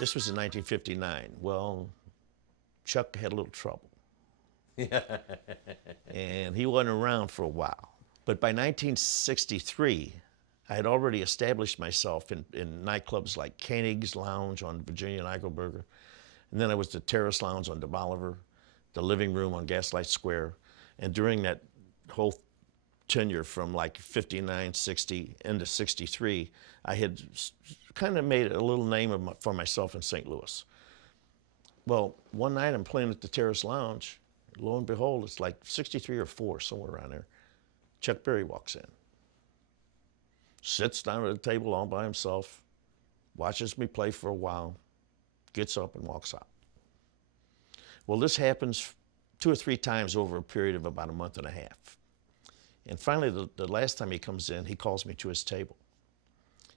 This was in 1959. Well, Chuck had a little trouble, and he wasn't around for a while. But by 1963, I had already established myself in nightclubs like Koenig's Lounge on Virginia and Eichelberger, and then I was the Terrace Lounge on De Bolivar, the Living Room on Gaslight Square, and during that whole tenure from like 59, 60 into 63, I had kind of made a little name for myself in St. Louis. Well, one night I'm playing at the Terrace Lounge. Lo and behold, it's like 63 or 4, somewhere around there. Chuck Berry walks in, sits down at the table all by himself, watches me play for a while, gets up and walks out. Well, this happens 2 or 3 times over a period of about a month and a half. And finally, the last time he comes in, he calls me to his table.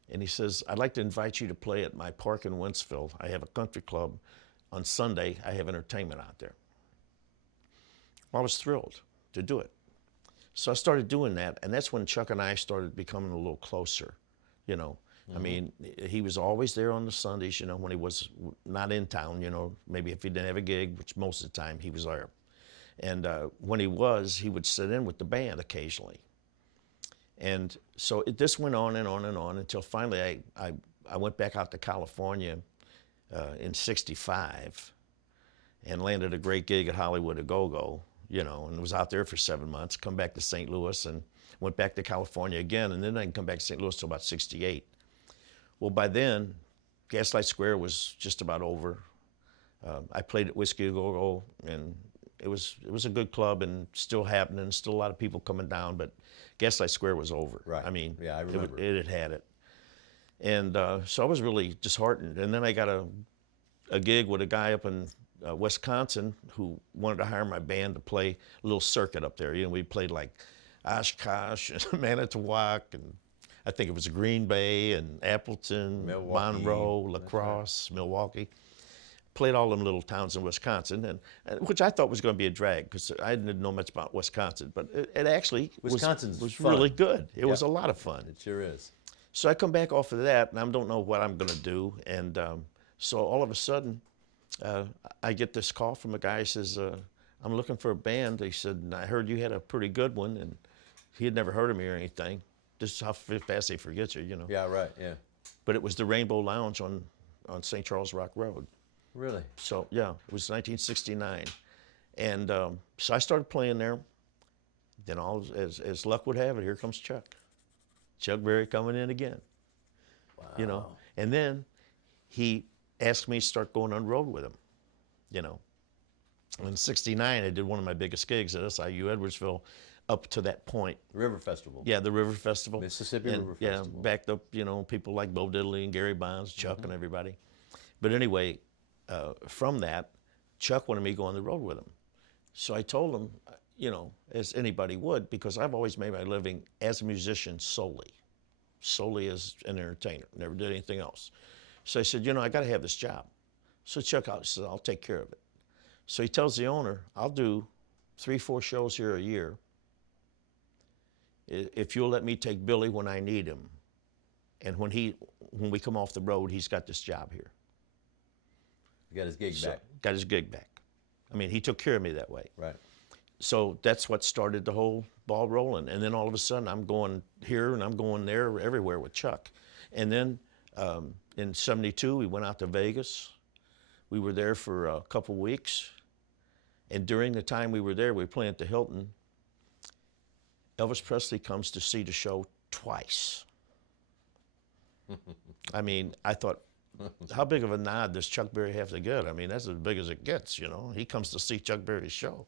And he says, I'd like to invite you to play at my park in Wentzville. I have a country club. On Sunday, I have entertainment out there. Well, I was thrilled to do it. So I started doing that, and that's when Chuck and I started becoming a little closer, you know. I mean, he was always there on the Sundays, you know, when he was not in town, you know, maybe if he didn't have a gig, which most of the time he was there. And when he was, he would sit in with the band occasionally. And so this went on and on and on until finally I went back out to California in 65 and landed a great gig at Hollywood A-Go-Go, you know, and was out there for 7 months, come back to St. Louis and went back to California again, and then I didn't come back to St. Louis till about 68. Well, by then, Gaslight Square was just about over. I played at Whiskey A-Go-Go, and it was a good club and still happening, still a lot of people coming down, but Gaslight Square was over. Right. I mean, yeah, I remember. it had had it. And so I was really disheartened. And then I got a gig with a guy up in Wisconsin who wanted to hire my band to play a little circuit up there. You know, we played like Oshkosh and Manitowoc, and I think it was Green Bay and Appleton, Milwaukee. Monroe, La Crosse, Milwaukee. Played all them little towns in Wisconsin, and which I thought was going to be a drag because I didn't know much about Wisconsin, but it actually was fun. really good. It was Yep. a lot of fun. It sure is. So I come back off of that, and I don't know what I'm going to do. And so all of a sudden, I get this call from a guy who says, I'm looking for a band. He said, and I heard you had a pretty good one, and he had never heard of me or anything. This is how fast they forget you, you know. Yeah, right, yeah. But it was the Rainbow Lounge on St. Charles Rock Road. Really? So, yeah, it was 1969. And so I started playing there. Then as luck would have it, here comes Chuck. Chuck Berry coming in again. Wow. You know, and then he asked me to start going on the road with him, you know. In 69, I did one of my biggest gigs at SIU Edwardsville up to that point. River Festival. Yeah, the River Festival. Mississippi and, River Festival. Yeah, backed up, you know, people like Bo Diddley and Gary Bonds, Chuck and everybody. But anyway, from that, Chuck wanted me to go on the road with him. So I told him, you know, as anybody would, because I've always made my living as a musician solely as an entertainer, never did anything else. So I said, you know, I got to have this job. So Chuck said, I'll take care of it. So he tells the owner, I'll do 3, 4 shows here a year if you'll let me take Billy when I need him. And when we come off the road, he's got this job here. He got his gig back. Got his gig back. I mean, he took care of me that way. Right. So that's what started the whole ball rolling. And then all of a sudden, I'm going here and I'm going there, everywhere with Chuck. And then in 72, we went out to Vegas. We were there for a couple weeks. And during the time we were there, we were playing at the Hilton. Elvis Presley comes to see the show twice. I mean, I thought, how big of a nod does Chuck Berry have to get? I mean, that's as big as it gets, you know. He comes to see Chuck Berry's show.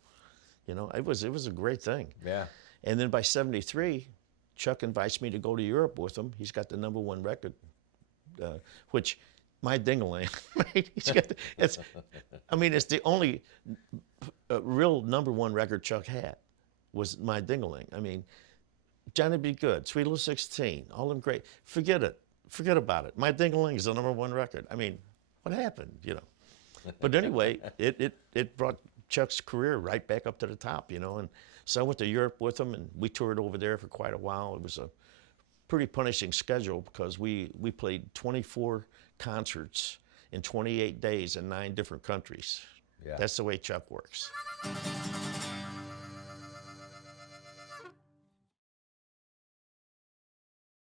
You know, it was a great thing. Yeah. And then by 73, Chuck invites me to go to Europe with him. He's got the #1 record, which my ding-a-ling, right? It's the only real #1 record Chuck had was My Ding-a-ling. I mean, Johnny Be Good, Sweet Little 16, all them great. Forget it. Forget about it. My Ding-a-ling is the #1 record. I mean, what happened, you know? But anyway, it brought Chuck's career right back up to the top, you know. And so I went to Europe with him, and we toured over there for quite a while. It was a pretty punishing schedule because we played 24 concerts in 28 days in 9 different countries. Yeah. That's the way Chuck works.